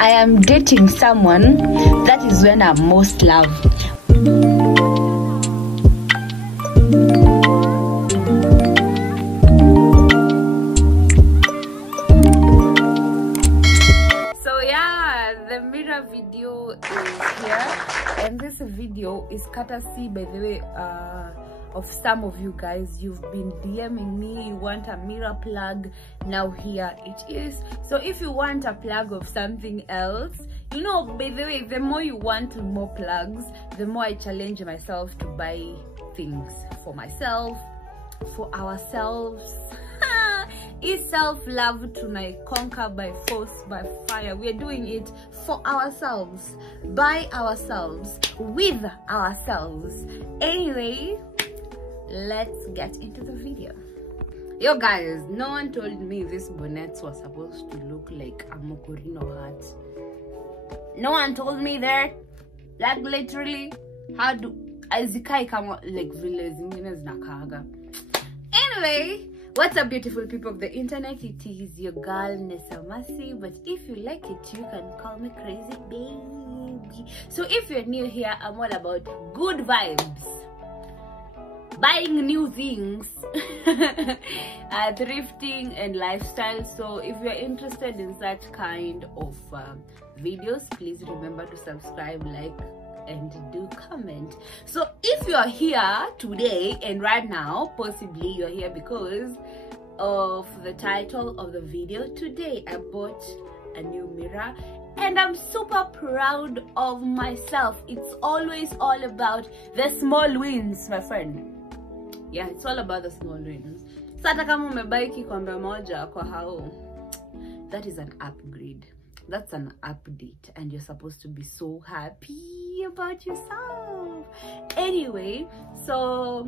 I am dating someone, that is when I'm most loved. So yeah, the mirror video is here, and this video is courtesy, by the way, of some of you guys. You've been DMing me, you want a mirror plug. Now here it is. So if you want a plug of something else, you know, by the way, the more you want more plugs, the more I challenge myself to buy things for myself, for ourselves. Is self-love tonight, conquer by force, by fire. We're doing it for ourselves, by ourselves, with ourselves. Anyway, let's get into the video. Yo guys, no one told me these bonnets were supposed to look like a Mokorino hat. No one told me that. Like literally, how do azikai kama like vile zingine zinakaga. Anyway, what's up beautiful people of the internet? It is your girl Nessa Masi, but if you like it, you can call me Crazy Baby. So if you're new here, I'm all about good vibes, buying new things, thrifting and lifestyle. So if you're interested in such kind of videos, please remember to subscribe, like, and do comment. So if you're here today and right now, possibly you're here because of the title of the video. Today I bought a new mirror and I'm super proud of myself. It's always all about the small wins, my friend. Yeah, it's all about the small wins. Sata kama umebuy kikombe moja kwa hao, that is an upgrade. That's an update, and you're supposed to be so happy about yourself. Anyway, so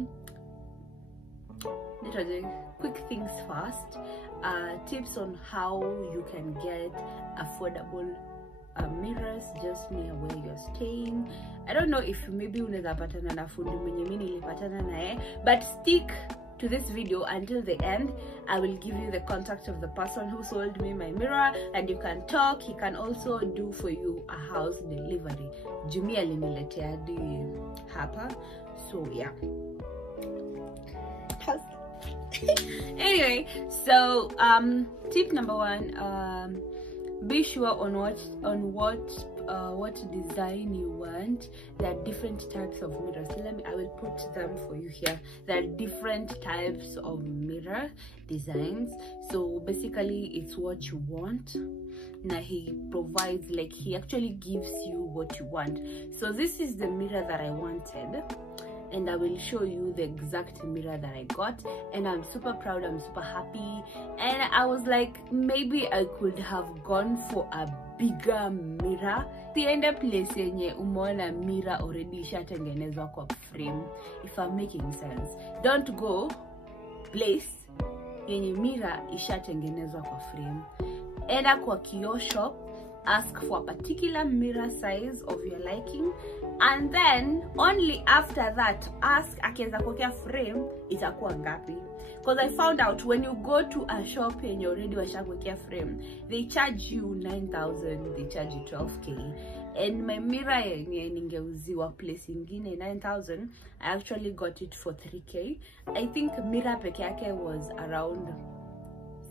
quick things first. Tips on how you can get affordable mirrors just near where you're staying. I don't know if maybe unaweza patana na fundi mwenye mimi nilipatana naye, but stick to this video until the end. I will give you the contact of the person who sold me my mirror, and you can talk. He can also do for you a house delivery. Jumia aliniletea hadi hapa. So yeah. Anyway, so tip number 1, be sure on what design you want. There are different types of mirrors. I will put them for you here. There are different types of mirror designs. So basically it's what you want. Now he provides, like, he actually gives you what you want. So this is the mirror that I wanted, and I will show you the exact mirror that I got, and I'm super proud, I'm super happy. And I was like, maybe I could have gone for a bigger mirror. Tiende place yenye umeona mirror already ishatengenezwa kwa frame, if I'm making sense. Don't go place yenye mirror ishatengenezwa kwa frame. Enda kwa kioo shop, ask for a particular mirror size of your liking, and then only after that ask akiweza kuwekea frame itakuwa ngapi. Because I found out when you go to a shop and you already washakuwekea frame, they charge you 9,000, they charge you 12k. And my mirror yenye ningeuziwa place ingine 9,000, I actually got it for 3k. I think mirror peke yake was around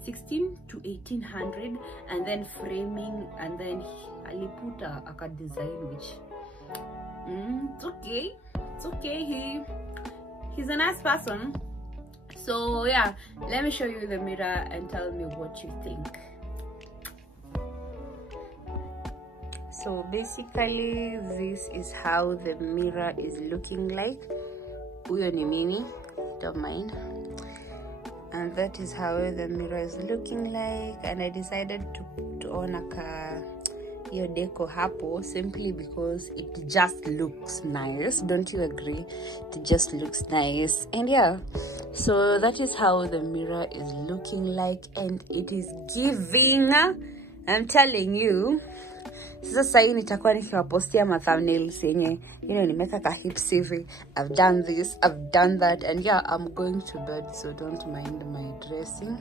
16 to 1800, and then framing, and then aliputa aka design, which it's okay, it's okay. He's a nice person. So yeah, let me show you the mirror and tell me what you think. So basically this is how the mirror is looking like. Uyo ni mini, don't mind. And that is how the mirror is looking like. And I decided to own a your deco hapo simply because it just looks nice. Don't you agree? It just looks nice. And yeah, so that is how the mirror is looking like, and it is giving, I'm telling you. Sasa hii nitakuwa nikiwapostia ma thumbnails yenye, you know, nimeka ka hip CV. I've done this, I've done that, and yeah, I'm going to bed, so don't mind my dressing.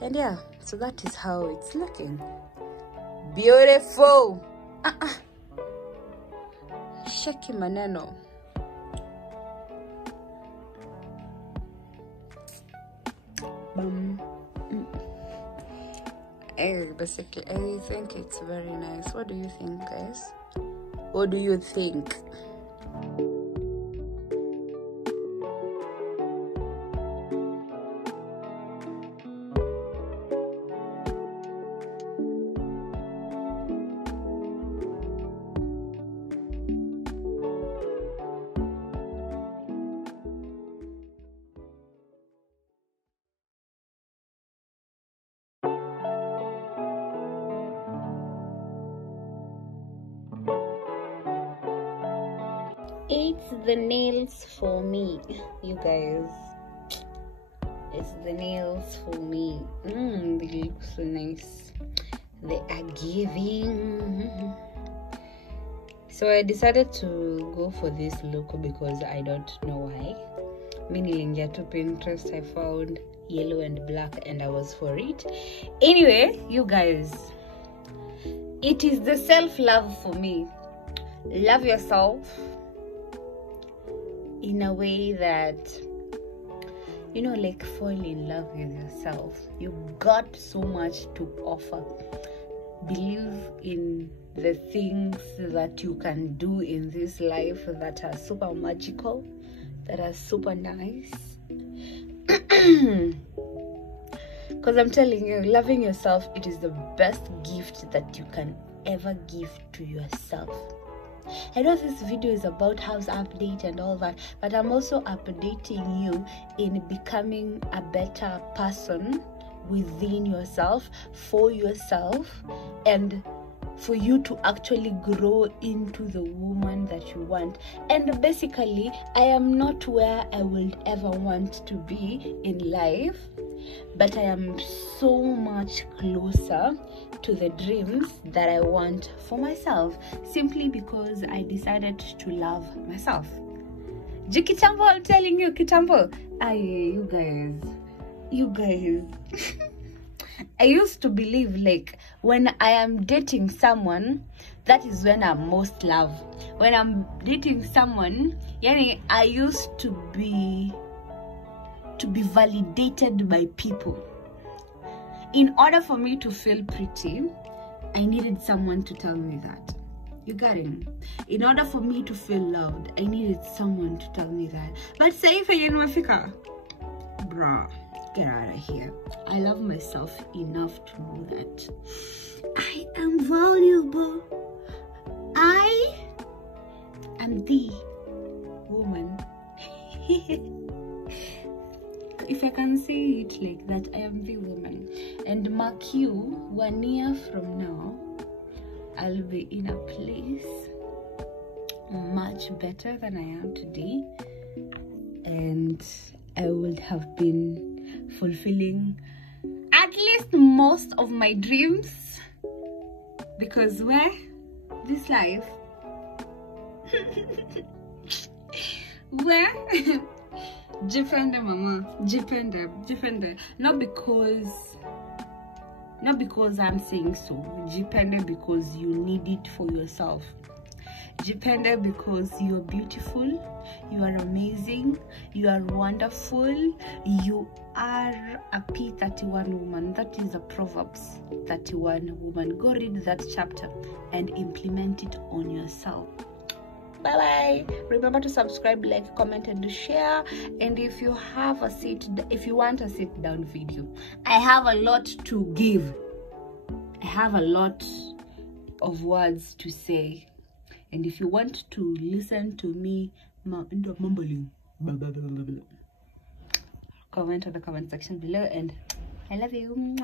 And yeah, so that is how it's looking. beautiful. Shaki maneno. Basically, I think it's very nice. What do you think, guys? What do you think? It's the nails for me, you guys. It's the nails for me. They look so nice. They are giving. So I decided to go for this look because I don't know why. Meaning to Pinterest, I found yellow and black and I was for it. Anyway, you guys, it is the self-love for me. Love yourself in a way that, you know, like fall in love with yourself. You got so much to offer. Believe in the things that you can do in this life that are super magical, that are super nice. Because I'm telling you, loving yourself, it is the best gift that you can ever give to yourself. I know this video is about house update and all that, but I'm also updating you in becoming a better person within yourself, for yourself, and for you to actually grow into the woman that you want. And basically, I am not where I would ever want to be in life, but I am so much closer to the dreams that I want for myself, simply because I decided to love myself. Kitambo, I'm telling you, Kitambo. You guys. I used to believe like when I am dating someone, that is when I'm most loved. When I'm dating someone, I used to be validated by people. In order for me to feel pretty, I needed someone to tell me that. You got it? In order for me to feel loved, I needed someone to tell me that. But say if I didn't Mafika, bruh, get out of here. I love myself enough to know that I am valuable. I am the woman. If I can say it like that, I am the woman. And mark you, 1 year from now, I'll be in a place much better than I am today. And I would have been fulfilling at least most of my dreams. Because where? This life. Where? Jipende mama, jipende. Not because I'm saying so. Jipende because you need it for yourself. Jipende because you're beautiful, you are amazing, you are wonderful, you are a P31 woman. That is a Proverbs 31 woman. Go read that chapter and implement it on yourself. Bye bye. Remember to subscribe, like, comment, and share. And if you want a sit down video, I have a lot to give. I have a lot of words to say. And if you want to listen to me mumbling, comment on the comment section below. And I love you.